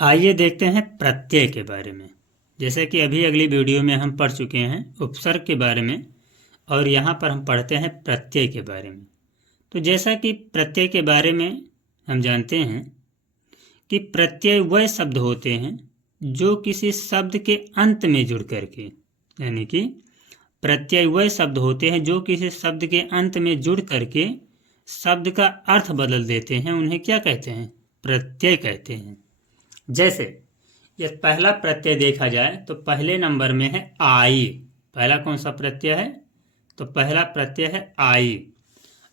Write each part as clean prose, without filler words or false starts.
आइए देखते हैं प्रत्यय के बारे में। जैसे कि अभी अगली वीडियो में हम पढ़ चुके हैं उपसर्ग के बारे में, और यहाँ पर हम पढ़ते हैं प्रत्यय के बारे में। तो जैसा कि प्रत्यय के बारे में हम जानते हैं कि प्रत्यय वह शब्द होते हैं जो किसी शब्द के अंत में जुड़ करके, यानी कि प्रत्यय वह शब्द होते हैं जो किसी शब्द के अंत में जुड़ करके शब्द का अर्थ बदल देते हैं। उन्हें क्या कहते हैं? प्रत्यय कहते हैं। जैसे ये पहला प्रत्यय देखा जाए तो पहले नंबर में है आई। पहला कौन सा प्रत्यय है? तो पहला प्रत्यय है आई।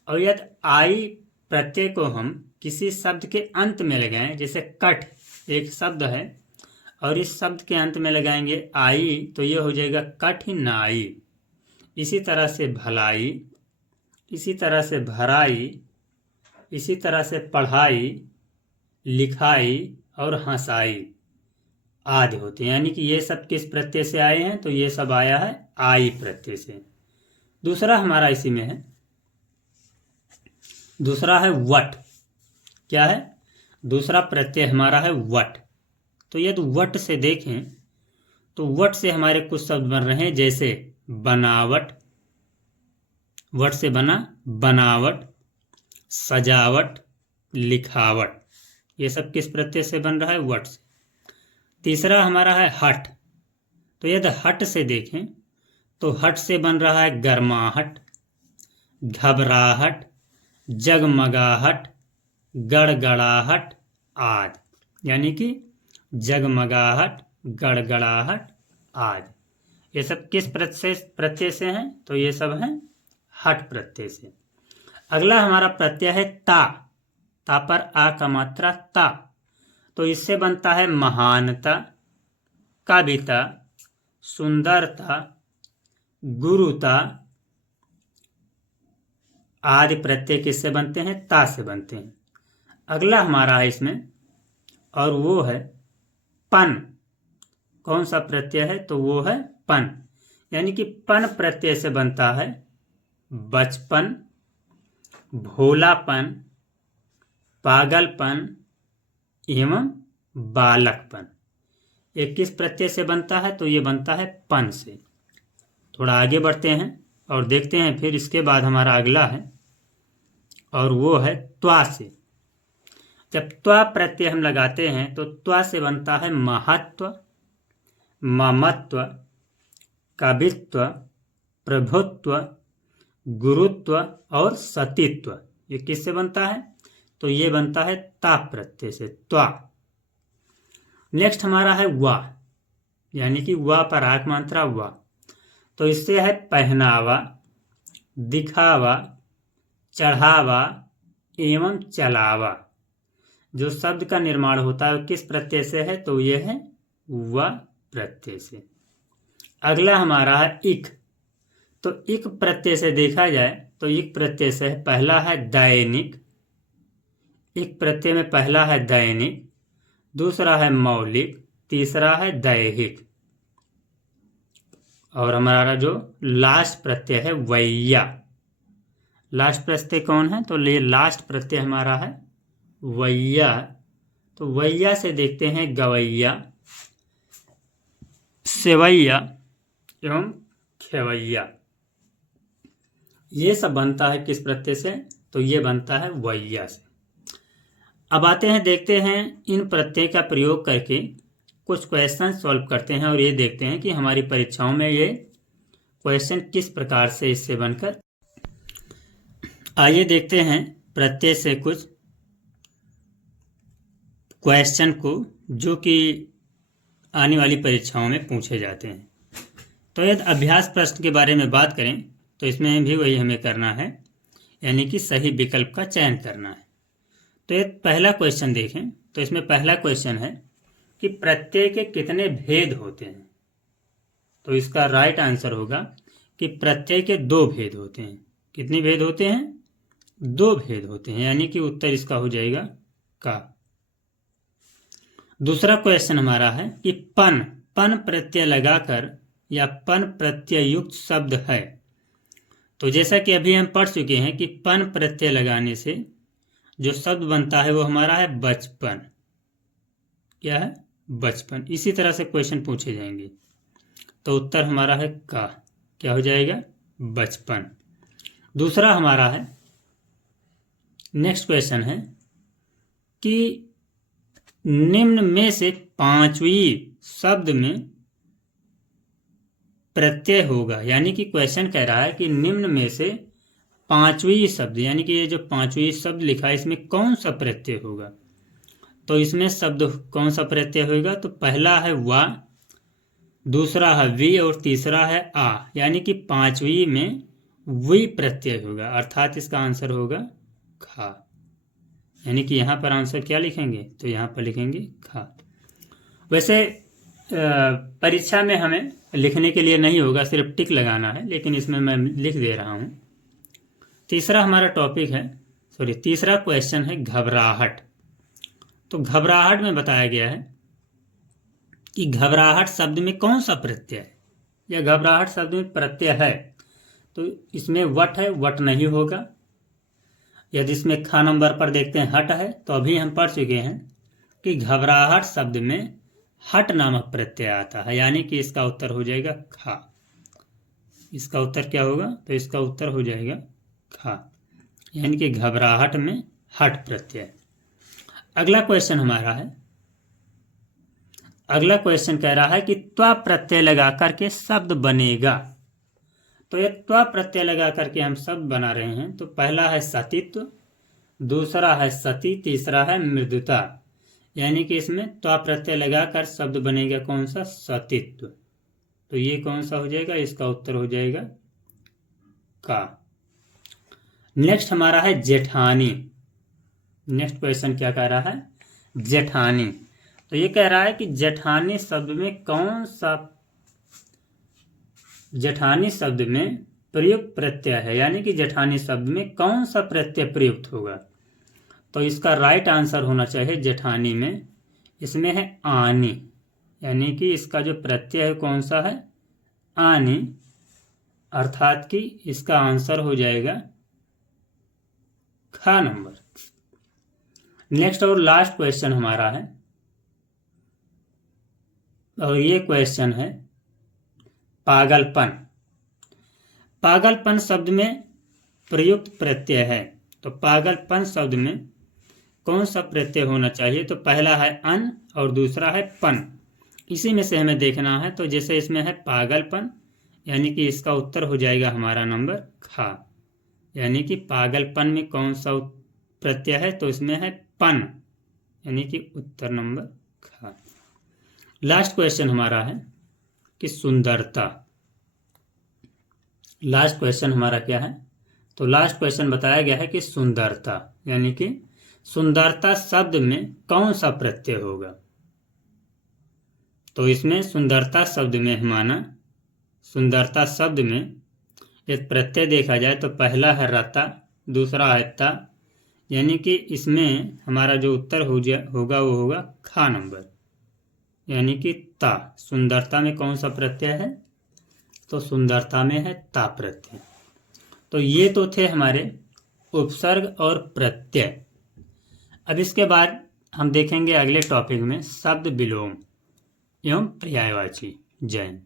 और यदि आई प्रत्यय को हम किसी शब्द के अंत में लगाएं, जैसे कट एक शब्द है और इस शब्द के अंत में लगाएंगे आई, तो ये हो जाएगा कठिनाई। इसी तरह से भलाई, इसी तरह से भराई, इसी तरह से पढ़ाई, लिखाई और हंसाई आदि होते हैं। यानी कि ये सब किस प्रत्यय से आए हैं? तो ये सब आया है आई प्रत्यय से। दूसरा हमारा इसी में है, दूसरा है वट। क्या है? दूसरा प्रत्यय हमारा है वट। तो यदि वट से देखें तो वट से हमारे कुछ शब्द बन रहे हैं, जैसे बनावट, वट से बना बनावट, सजावट, लिखावट। ये सब किस प्रत्यय से बन रहा है? वट से। तीसरा हमारा है हट। तो यदि हट से देखें तो हट से बन रहा है गर्माहट, घबराहट, जगमगाहट, गड़गड़ाहट आदि। यानी कि जगमगाहट, गड़गड़ाहट आदि। ये सब किस प्रत्यय से हैं? तो ये सब हैं हट प्रत्यय से। अगला हमारा प्रत्यय है ता। ता पर आ का मात्रा ता। तो इससे बनता है महानता, कविता, सुंदरता, गुरुता आदि प्रत्यय किससे बनते हैं? ता से बनते हैं। अगला हमारा है इसमें, और वो है पन। कौन सा प्रत्यय है? तो वो है पन। यानी कि पन प्रत्यय से बनता है बचपन, भोलापन, पागलपन एवं बालकपन। ये किस प्रत्यय से बनता है? तो ये बनता है पन से। थोड़ा आगे बढ़ते हैं और देखते हैं फिर इसके बाद हमारा अगला है, और वो है त्वा से। जब त्वा प्रत्यय हम लगाते हैं तो त्वा से बनता है महत्व, ममत्व, कवित्व, प्रभुत्व, गुरुत्व और सतीत्व। ये किससे बनता है? तो ये बनता है ता प्रत्यय से, त्वा। नेक्स्ट हमारा है वा, यानी कि वा पर आक मात्रा वा। तो इससे है पहनावा, दिखावा, चढ़ावा एवं चलावा। जो शब्द का निर्माण होता है वो किस प्रत्यय से है? तो ये है वा प्रत्यय से। अगला हमारा है इक। तो इक प्रत्यय से देखा जाए तो इक प्रत्यय से पहला है दैनिक। इक प्रत्यय में पहला है दैनिक, दूसरा है मौलिक, तीसरा है दैहिक, और हमारा जो लास्ट प्रत्यय है वैया। लास्ट प्रत्यय कौन है? तो ये लास्ट प्रत्यय हमारा है वैया। तो वैया से देखते हैं गवैया, सेवैया एवं खेवैया। ये सब बनता है किस प्रत्यय से? तो ये बनता है वैया से। अब आते हैं, देखते हैं इन प्रत्यय का प्रयोग करके कुछ क्वेश्चन सॉल्व करते हैं, और ये देखते हैं कि हमारी परीक्षाओं में ये क्वेश्चन किस प्रकार से इससे बनकर। आइए देखते हैं प्रत्यय से कुछ क्वेश्चन को जो कि आने वाली परीक्षाओं में पूछे जाते हैं। तो यदि अभ्यास प्रश्न के बारे में बात करें तो इसमें भी वही हमें करना है, यानी कि सही विकल्प का चयन करना है। तो ये पहला क्वेश्चन देखें तो इसमें पहला क्वेश्चन है कि प्रत्यय के कितने भेद होते हैं? तो इसका राइट आंसर होगा कि प्रत्यय के 2 भेद होते हैं। कितने भेद होते हैं? 2 भेद होते हैं, यानी कि उत्तर इसका हो जाएगा का। दूसरा क्वेश्चन हमारा है कि पन प्रत्यय लगाकर या पन प्रत्यय युक्त शब्द है। तो जैसा कि अभी हम पढ़ चुके हैं कि पन प्रत्यय लगाने से जो शब्द बनता है वो हमारा है बचपन। क्या है? बचपन। इसी तरह से क्वेश्चन पूछे जाएंगे। तो उत्तर हमारा है का। क्या हो जाएगा? बचपन। दूसरा हमारा है, नेक्स्ट क्वेश्चन है कि निम्न में से पांचवी शब्द में प्रत्यय होगा। यानी कि क्वेश्चन कह रहा है कि निम्न में से पांचवी शब्द, यानी कि ये जो पांचवी शब्द लिखा है इसमें कौन सा प्रत्यय होगा। तो इसमें शब्द कौन सा प्रत्यय होगा? तो पहला है वा, दूसरा है वी और तीसरा है आ। यानी कि पांचवी में वी प्रत्यय होगा, अर्थात इसका आंसर होगा खा। यानी कि यहाँ पर आंसर क्या लिखेंगे? तो यहाँ पर लिखेंगे खा। वैसे परीक्षा में हमें लिखने के लिए नहीं होगा, सिर्फ टिक लगाना है, लेकिन इसमें मैं लिख दे रहा हूँ। तीसरा हमारा टॉपिक है, तीसरा क्वेश्चन है घबराहट। तो घबराहट में बताया गया है कि घबराहट शब्द में कौन सा प्रत्यय है, या घबराहट शब्द में प्रत्यय है। तो इसमें वट है, वट नहीं होगा। यदि इसमें खा नंबर पर देखते हैं हट है, तो अभी हम पढ़ चुके हैं कि घबराहट शब्द में हट नामक प्रत्यय आता है। यानी कि इसका उत्तर हो जाएगा खा। इसका उत्तर क्या होगा? तो इसका उत्तर हो जाएगा खा। यानी कि घबराहट में हट प्रत्यय। अगला क्वेश्चन हमारा है, अगला क्वेश्चन कह रहा है कि त्वा प्रत्यय लगा करके शब्द बनेगा। तो ये त्वा प्रत्यय लगा करके हम शब्द बना रहे हैं। तो पहला है सतीत्व, दूसरा है सती, तीसरा है मृदुता। यानी कि इसमें त्वा प्रत्यय लगाकर शब्द बनेगा कौन सा? सतीत्व। तो ये कौन सा हो जाएगा? इसका उत्तर हो जाएगा का। नेक्स्ट हमारा है जेठानी। नेक्स्ट क्वेश्चन क्या कह रहा है? जेठानी। तो ये कह रहा है कि जेठानी शब्द में कौन सा, जेठानी शब्द में प्रयुक्त प्रत्यय है। यानी कि जेठानी शब्द में कौन सा प्रत्यय प्रयुक्त होगा। तो इसका राइट आंसर होना चाहिए जेठानी में, इसमें है आनी। यानी कि इसका जो प्रत्यय है कौन सा है? आनी। अर्थात कि इसका आंसर हो जाएगा खा नंबर। नेक्स्ट और लास्ट क्वेश्चन हमारा है, और ये क्वेश्चन है पागलपन। पागलपन शब्द में प्रयुक्त प्रत्यय है। तो पागलपन शब्द में कौन सा प्रत्यय होना चाहिए? तो पहला है अन और दूसरा है पन। इसी में से हमें देखना है। तो जैसे इसमें है पागलपन, यानी कि इसका उत्तर हो जाएगा हमारा नंबर खा। यानी कि पागलपन में कौन सा प्रत्यय है? तो इसमें है पन, यानी कि उत्तर नंबर खा। लास्ट क्वेश्चन हमारा है कि सुंदरता। लास्ट क्वेश्चन हमारा क्या है? तो लास्ट क्वेश्चन बताया गया है कि सुंदरता, यानी कि सुंदरता शब्द में कौन सा प्रत्यय होगा। तो इसमें सुंदरता शब्द में हमारा, सुंदरता शब्द में एक प्रत्यय देखा जाए तो पहला है रता, दूसरा है ता। यानी कि इसमें हमारा जो उत्तर होगा वो होगा खा नंबर, यानी कि ता। सुंदरता में कौन सा प्रत्यय है? तो सुंदरता में है ता प्रत्यय। तो ये तो थे हमारे उपसर्ग और प्रत्यय। अब इसके बाद हम देखेंगे अगले टॉपिक में शब्द विलोम एवं पर्यायवाची। जय हिंद।